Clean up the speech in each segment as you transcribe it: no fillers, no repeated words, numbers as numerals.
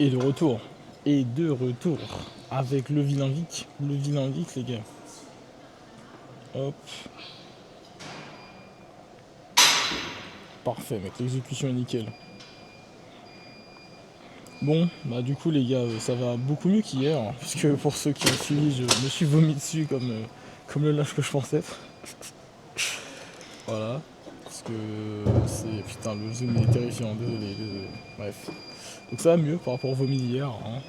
Et de retour. Et de retour. Avec le vilain Vic. Le vilain Vic, les gars. Hop. Parfait, mec. L'exécution est nickel. Bon, bah du coup, les gars, ça va beaucoup mieux qu'hier. Hein, puisque pour ceux qui ont suivi, je me suis vomi dessus comme le lâche que je pensais être. Voilà. Parce que c'est... Putain, le zoom est terrifiant. Désolé, désolé. Bref. Donc ça va mieux par rapport au vomi d'hier. Hein.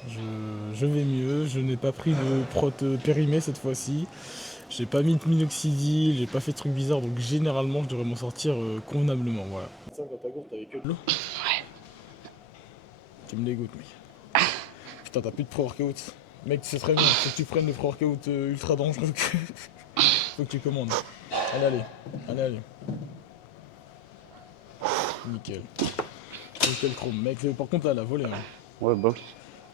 Je vais mieux. Je n'ai pas pris de prot périmé cette fois-ci. J'ai pas mis de minoxidil, j'ai pas fait de trucs bizarres, donc généralement je devrais m'en sortir convenablement, voilà. Ça, quand t'as gourde, t'avais que de l'eau. Ouais. Tu me dégoûtes, mec. Putain, t'as plus de pré-workout. Mec, c'est très bien, faut que tu prennes le pré-workout ultra dangereux que... faut que tu commandes. Allez, allez, allez, allez. Nickel. Nickel chrome. Mec, par contre là, la volée, hein. Ouais, bah.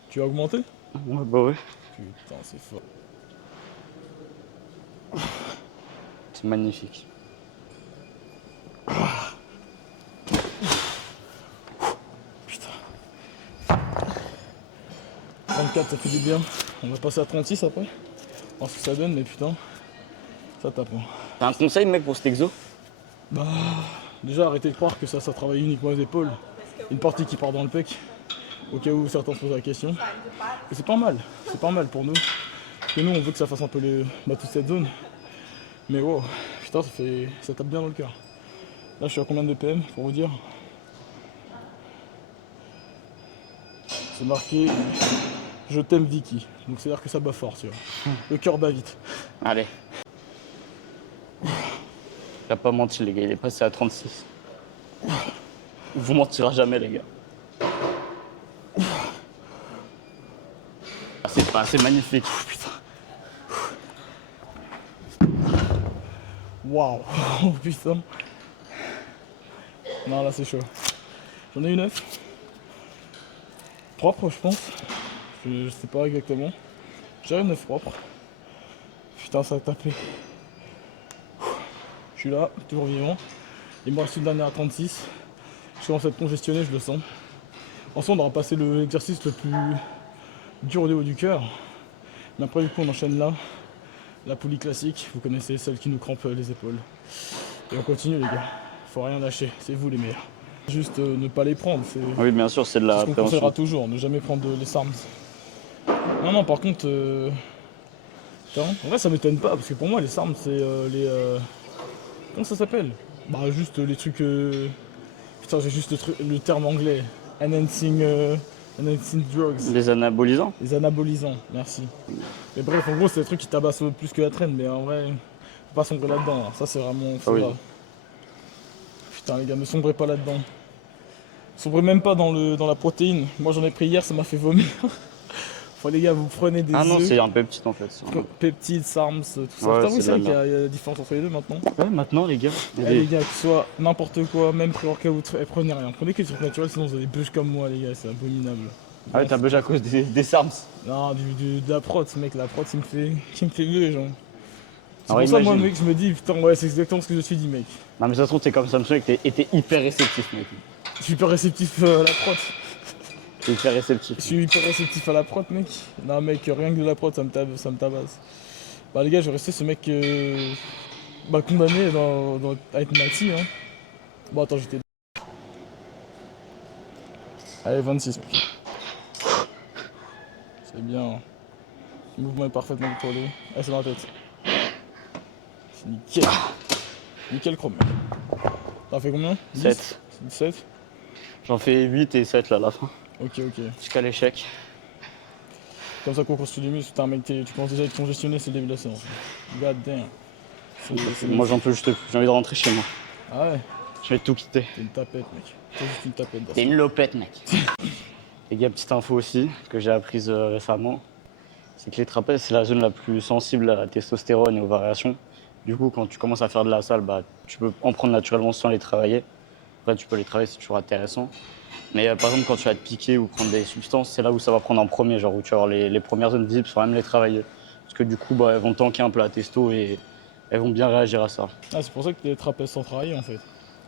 Tu as augmenté? Ouais, bah ouais. Putain, c'est fort. C'est magnifique. Putain. 34, ça fait du bien. On va passer à 36 après. On voir ce que ça donne, mais putain, ça tape. Hein. T'as un conseil, mec, pour cet exo? Bah, déjà arrêtez de croire que ça travaille uniquement les épaules. Une partie qui part dans le pec, au cas où certains se posent la question. Et c'est pas mal pour nous. Parce que nous on veut que ça fasse un peu toute cette zone. Mais wow, putain ça tape bien dans le cœur. Là je suis à combien de BPM pour vous dire? C'est marqué je t'aime Vicky. Donc c'est à dire que ça bat fort, tu vois. Le cœur bat vite. Allez. Il a pas menti, les gars, il est passé à 36. Il vous mentira jamais, les gars. Ah, c'est magnifique. Putain. Waouh. Oh putain. Non là c'est chaud. J'en ai eu 9. Propre je pense. Je sais pas exactement. J'ai 9 propres. Putain ça a tapé. Je suis là, toujours vivant. Il me reste une dernière à 36. Je commence à être congestionné, je le sens. Ensuite on aura passé l'exercice le plus dur au niveau du cœur. Mais après du coup on enchaîne là. La poulie classique, vous connaissez, celle qui nous crampe les épaules. Et on continue les gars. Faut rien lâcher, c'est vous les meilleurs. Juste ne pas les prendre, c'est Oui, bien sûr, c'est de la ce qu'on conseillera prévention. toujours, ne jamais prendre les SARMs. Non, par contre, en vrai ça m'étonne pas, parce que pour moi les SARMs c'est les... Comment ça s'appelle? Bah juste les trucs... Putain j'ai juste le terme anglais. Enhancing drugs. Les anabolisants? Les anabolisants, merci. Mais bref, en gros c'est des trucs qui tabassent plus que la traîne, mais en vrai, faut pas sombrer là-dedans. Hein. Ça c'est vraiment... Ah oui. Putain les gars, ne sombrez pas là-dedans. Sombrez même pas dans la protéine. Moi j'en ai pris hier, ça m'a fait vomir. Enfin les gars, vous prenez des Ah non, œufs, c'est un peptide en fait. peptides, SARMs, tout ça. Ouais, Putain, oui, c'est c'est vrai de qu'il y là. a la différence entre les deux maintenant. Ouais, maintenant, les gars. Eh les gars, que ce soit n'importe quoi, même pré-workout, prenez rien. Prenez que des trucs naturels, sinon vous allez bûcher comme moi les gars, c'est abominable. Ah ouais, t'as beugé à cause des SARMs. Non, de la prot, mec, la prot qui me fait mieux, genre. C'est Alors, pour ça, moi, imagine. mec, je me dis, putain, ouais, c'est exactement ce que je me suis dit, mec. Non, mais ça se trouve, t'es comme Samsung et t'es hyper réceptif, mec. Je suis hyper réceptif à la prot. T'es hyper réceptif. Je suis hyper réceptif à la prot, mec. Non, mec, rien que de la prot, ça me tabasse. Bah, les gars, je vais rester ce mec condamné à être maxi, hein. Bon, attends, j'étais. Allez, 26, mec. C'est bien. Le mouvement est parfaitement contrôlé. Ah, c'est dans la tête. C'est nickel. Nickel chrome, mec. T'en fais combien? 7. 7. J'en fais 8 et 7 là à la fin. Ok. Jusqu'à l'échec. Comme ça qu'on construit du muscle, putain mec, tu commences déjà à être congestionné, c'est le début de la séance. God damn. Moi, j'en peux juste plus. J'ai envie de rentrer chez moi. Ah ouais, Je vais tout quitter. t'es une tapette mec. T'es juste une tapette. T'es une lopette, mec. Les gars, petite info aussi que j'ai apprise récemment, c'est que les trapèzes, c'est la zone la plus sensible à la testostérone et aux variations. Du coup, quand tu commences à faire de la salle, bah, tu peux en prendre naturellement sans les travailler. Après, tu peux les travailler, c'est toujours intéressant. Mais par exemple, quand tu vas te piquer ou prendre des substances, c'est là où ça va prendre en premier, genre où tu vas avoir les premières zones visibles sans même les travailler. Parce que du coup, bah, elles vont tanker un peu la testo et elles vont bien réagir à ça. Ah, c'est pour ça que t'es trapèzes sans travailler en fait.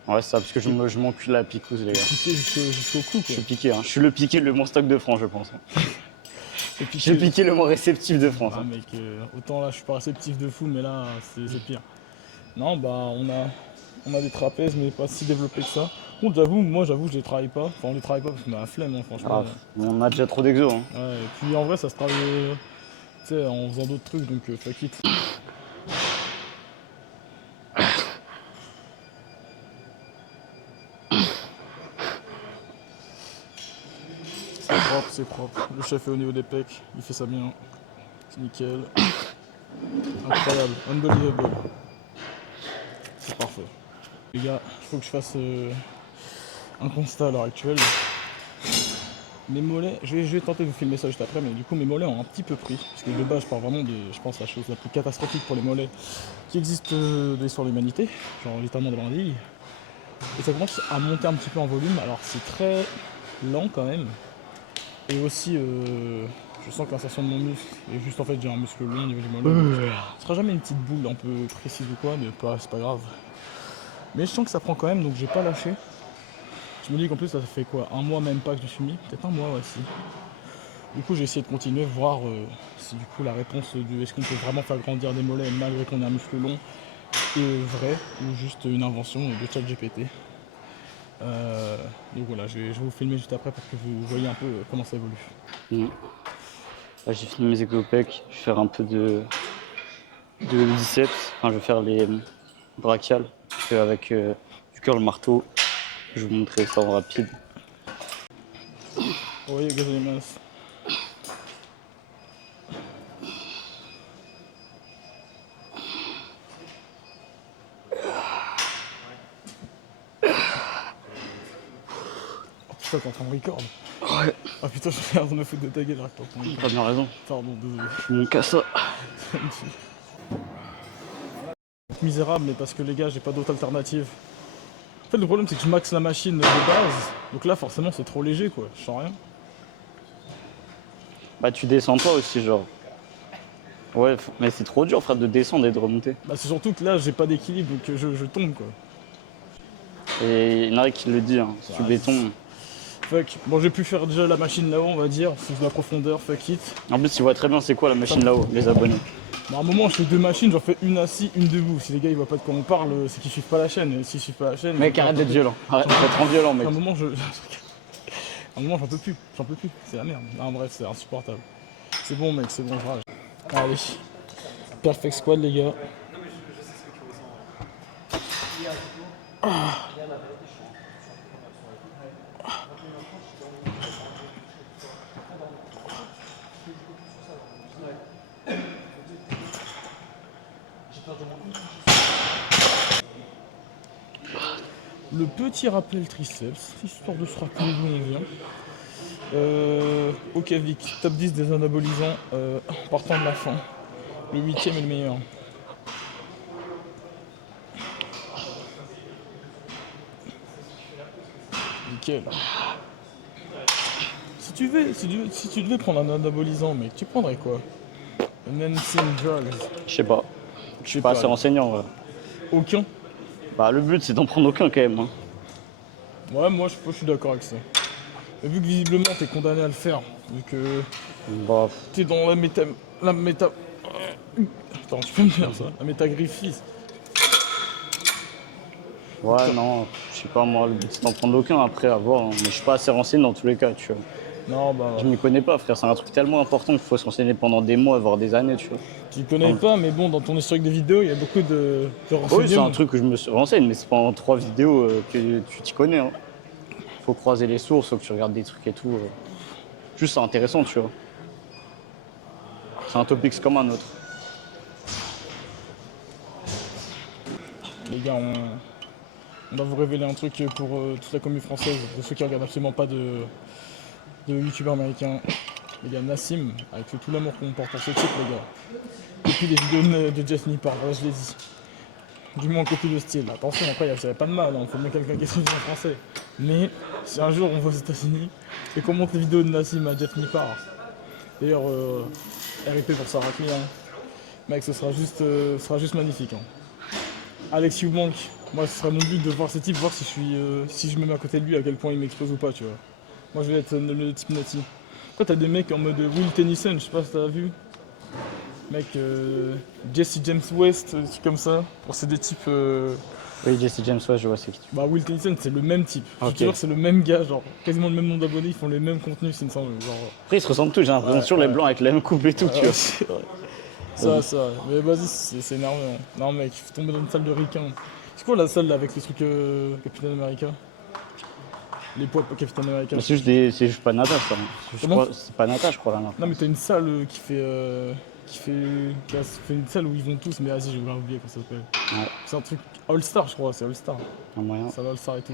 Ouais, c'est ça, parce que je m'encule la picouse, les gars. Piqué jusqu'au cou, Je quoi. suis piqué, hein. Je suis le piqué le moins stock de France, je pense. Et Je suis le piqué le moins réceptif de France. Ah, Hein. mec, autant là, je suis pas réceptif de fou, mais là, c'est pire. Non, bah, on a des trapèzes, mais pas si développés que ça. Bon, j'avoue, je les travaille pas. Enfin, on les travaille pas parce qu'on a la flemme, hein, franchement. Ah, on a déjà trop d'exos. Hein. Ouais, et puis en vrai, ça se travaille, tu sais, en faisant d'autres trucs, donc fuck it. C'est propre. Le chef est au niveau des pecs, il fait ça bien. C'est nickel. Incroyable, unbelievable. C'est parfait. Les gars, il faut que je fasse un constat à l'heure actuelle. Mes mollets, je vais tenter de vous filmer ça juste après, mais du coup mes mollets ont un petit peu pris. Parce que de base, je pars vraiment de, je pense, la chose la plus catastrophique pour les mollets qui existe de l'histoire de l'humanité, genre littéralement de l'andille. Et ça commence à monter un petit peu en volume, alors c'est très lent quand même. Et aussi, je sens que l'insertion de mon muscle, et juste en fait j'ai un muscle long au niveau du mollet. Ce sera jamais une petite boule un peu précise ou quoi, mais c'est pas grave. Mais je sens que ça prend quand même, donc j'ai pas lâché. Je me dis qu'en plus ça fait quoi, un mois même pas que je suis mis, peut-être un mois, ouais, si. Du coup j'ai essayé de continuer, voir si du coup la réponse de est-ce qu'on peut vraiment faire grandir des mollets malgré qu'on ait un muscle long est vraie, ou juste une invention de ChatGPT. Donc voilà, je vais vous filmer juste après pour que vous voyez un peu comment ça évolue. Là, j'ai fini mes exopecs, je vais faire un peu de biceps, enfin je vais faire les brachiales, avec du curl marteau. Je vais vous montrer ça en rapide. Oui, gozaimasu. Oh putain, t'es en train de record. Ouais. Ah putain, je suis en train de me foutre de ta gueule, là. T'as bien raison. Pardon, désolé. Je mon cassa. Misérable, mais parce que les gars, j'ai pas d'autre alternative. En fait, le problème, c'est que je max la machine de base. Donc là, forcément, c'est trop léger, quoi. Je sens rien. Bah tu descends pas aussi, genre. Ouais, mais c'est trop dur, frère, de descendre et de remonter. Bah, c'est surtout que là, j'ai pas d'équilibre, donc je tombe, quoi. Et il y en a qui le dit, hein. Si tu béton. Fuck. Bon, j'ai pu faire déjà la machine là-haut, on va dire. C'est de la profondeur, fuck it. En plus, tu vois très bien c'est quoi la machine là-haut, les abonnés. Bah, à un moment, je fais deux machines, j'en fais une assis, une debout. Si les gars ils voient pas de quoi on parle, c'est qu'ils suivent pas la chaîne. Et s'ils suivent pas la chaîne. Mec, arrête d'être violent. Arrête d'être trop violent, mec. À un moment, à un moment, j'en peux plus. J'en peux plus. C'est la merde. Non, bref, c'est insupportable. C'est bon, mec, c'est bon, je rage. Allez. Perfect squad, les gars. Le petit rappel triceps, histoire de se rappeler d'où on vient. Ok Vic, top 10 des anabolisants partant de la fin. Le 8ème est le meilleur. Nickel. Si tu devais prendre un anabolisant, mec, tu prendrais quoi? Un enzyme drugs. Je sais pas. Je suis pas assez renseignant, ouais. Aucun? Bah le but c'est d'en prendre aucun quand même. Hein. Ouais, moi je suis d'accord avec ça. Mais vu que visiblement t'es condamné à le faire, vu que Bah, t'es dans la méta... Attends, tu peux me faire ça? La métagriphise. ouais, non, je sais pas, moi, le but c'est d'en prendre aucun après à voir. Hein. Mais je suis pas assez renseigné dans tous les cas, tu vois. Non, bah... Je m'y connais pas, frère, c'est un truc tellement important qu'il faut se renseigner pendant des mois, voire des années, tu vois. Tu connais pas, mais bon, dans ton historique de vidéos, il y a beaucoup de renseignements. Oui, c'est un truc que je me renseigne, mais c'est pas en 3 vidéos que tu t'y connais. Hein. Faut croiser les sources, faut que tu regardes des trucs et tout. Juste, c'est intéressant, tu vois. C'est un topic comme un autre. Les gars, on va vous révéler un truc pour toute la commune française, de ceux qui regardent absolument pas de youtubeurs américains. Les gars, Nassim, avec tout l'amour qu'on porte pour ce type, les gars. Copie les vidéos de Jeff Nippard, je l'ai dit. Du moins copie le style. Attention, après, il n'y a pas de mal, il faut bien quelqu'un qui est très bien français. Mais si un jour on va aux États-Unis et qu'on montre les vidéos de Nassim à Jeff Nippard, d'ailleurs, RIP pour Sarah Clé, hein. Mec, ce sera juste magnifique. Hein. Alex Eubank, moi ce serait mon but de voir ce type, voir si si je me mets à côté de lui, à quel point il m'explose ou pas, tu vois. Moi je vais être le type Nati. Toi t'as des mecs en mode Will Tennyson, je sais pas si t'as vu. Mec, Jesse James West, des trucs comme ça. Bon, c'est des types. Oui, Jesse James, ouais, je vois c'est qui. Bah, Will Tennyson, c'est le même type. Je Ok. te jure, c'est le même gars, genre, quasiment le même nombre d'abonnés, ils font les mêmes contenus, c'est une semble. Genre. Après, ils se ressemblent tous, j'ai l'impression, sur les blancs avec la même coupe et tout, tu vois. C'est vrai. Ça. Mais vas-y, c'est énervant. Non, mec, je suis tombé dans une salle de ricain. C'est quoi la salle là avec les trucs Capitaine America? Les poids Capitaine America. Mais c'est juste pas Nata, ça. Comment C'est pas Nata, je crois, là. Non, mais t'as une salle qui fait une salle où ils vont tous, mais vas-y, j'ai oublié comment ça s'appelle. Ouais, C'est un truc All-Star, je crois, c'est All-Star. un moyen. Ça va All-Star et tout.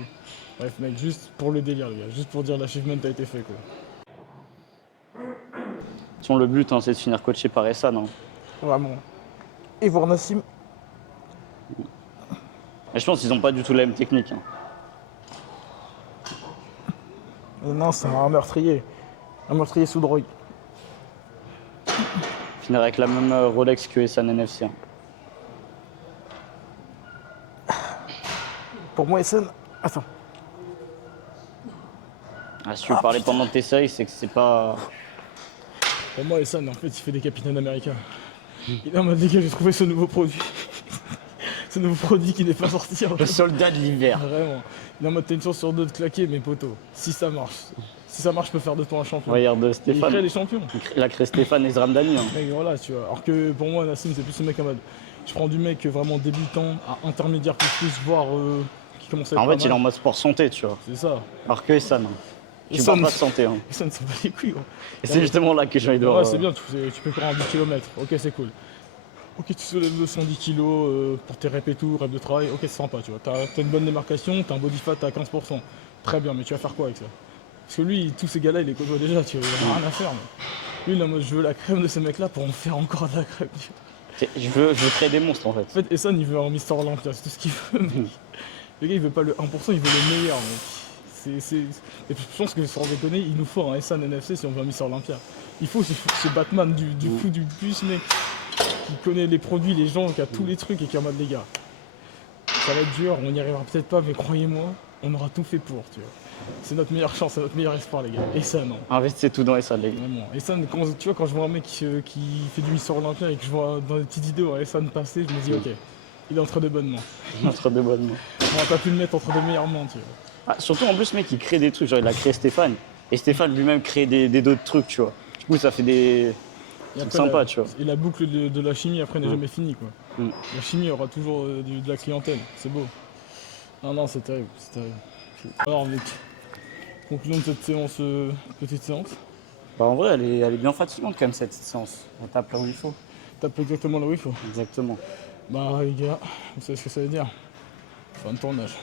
Bref, mec, juste pour le délire, les gars. Juste pour dire l'achievement a été fait, quoi. Sinon, le but, hein, c'est de finir coaché par Essa, non? Vraiment. Et voir Nassim. Et je pense qu'ils ont pas du tout la même technique. Hein. Non, c'est un meurtrier. Un meurtrier sous drogue. Finir avec la même Rolex que Essa NFC. Hein. Pour moi, SN. Attends. Ah, si tu veux parler pendant tes séries, c'est que c'est pas. Pour moi, Essan, en fait, il fait des capitaines américains. Il est en mode, les gars, j'ai trouvé ce nouveau produit. Ce nouveau produit qui n'est pas sorti encore. Le soldat de l'hiver. Vraiment. Il est en mode, t'as une chance sur deux de claquer, mes potos. Si ça marche. Si ça marche, je peux faire de toi un champion. Regarde Il crée Stéphane. les champions. Il a créé Stéphane et Zramdani. Hein. Mec, voilà, tu vois. Alors que pour moi, Nassim, c'est plus ce mec en mode. Je prends du mec vraiment débutant à intermédiaire plus, voire qui commence à être En pas fait, il est en mal. mode sport santé, tu vois. C'est ça. Alors que Essa, non. Tu Essan, parles pas de santé. Hein. Essan, ça va les couilles, gros. Et c'est justement là que j'ai envie de Ouais, voir. c'est bien, tu peux courir un 10 km. Ok, c'est cool. Ok, tu soulèves 210 kg pour tes reps et tout, reps de travail. Ok, c'est sympa, tu vois. T'as une bonne démarcation, t'as un body fat à 15%. Très bien, mais tu vas faire quoi avec ça? Parce que lui, tous ces gars-là, il les côtoie déjà, tu vois. Il en a rien à faire, mais. Lui, il est en mode, je veux la crème de ces mecs-là pour en faire encore de la crème, tu vois. Je veux créer des monstres, en fait. En fait, Essan, il veut un Mister Olympia, c'est tout ce qu'il veut, mec. Le gars, il veut pas le 1%, il veut le meilleur, mec. Et je pense que sans déconner, il nous faut un Essan NFC si on veut un Mister Olympia. Il faut ce Batman du fou du bus, mec, qui connaît les produits, les gens, qui a tous les trucs et qui est en mode, les gars, ça va être dur, on n'y arrivera peut-être pas, mais croyez-moi, on aura tout fait pour, tu vois. C'est notre meilleure chance, c'est notre meilleur espoir, les gars. Essan, non. Investissez tout dans Essa, les gars. Vraiment. Essan, tu vois, quand je vois un mec qui fait du Mister Olympia et que je vois dans des petites vidéos Essan passer, je me dis, ok, il est entre de bonnes mains. Notre de bonnes mains. On va pas pu le mettre entre de meilleures mains, tu vois. Ah, surtout en plus, mec, il crée des trucs. Genre, il a créé Stéphane. Et Stéphane lui-même crée des d'autres trucs, tu vois. Du coup, ça fait des. Et C'est après, sympa, tu vois. Et la boucle de la chimie après n'est jamais finie, quoi. Mm. La chimie aura toujours de la clientèle, c'est beau. Non, c'est terrible, c'est terrible. Alors, mec, conclusion de cette séance, petite séance. Bah, en vrai, elle est bien fatigante quand même, cette séance. On tape là où il faut. Tape exactement là où il faut. Exactement. Bah, les gars, vous savez ce que ça veut dire. Fin de tournage.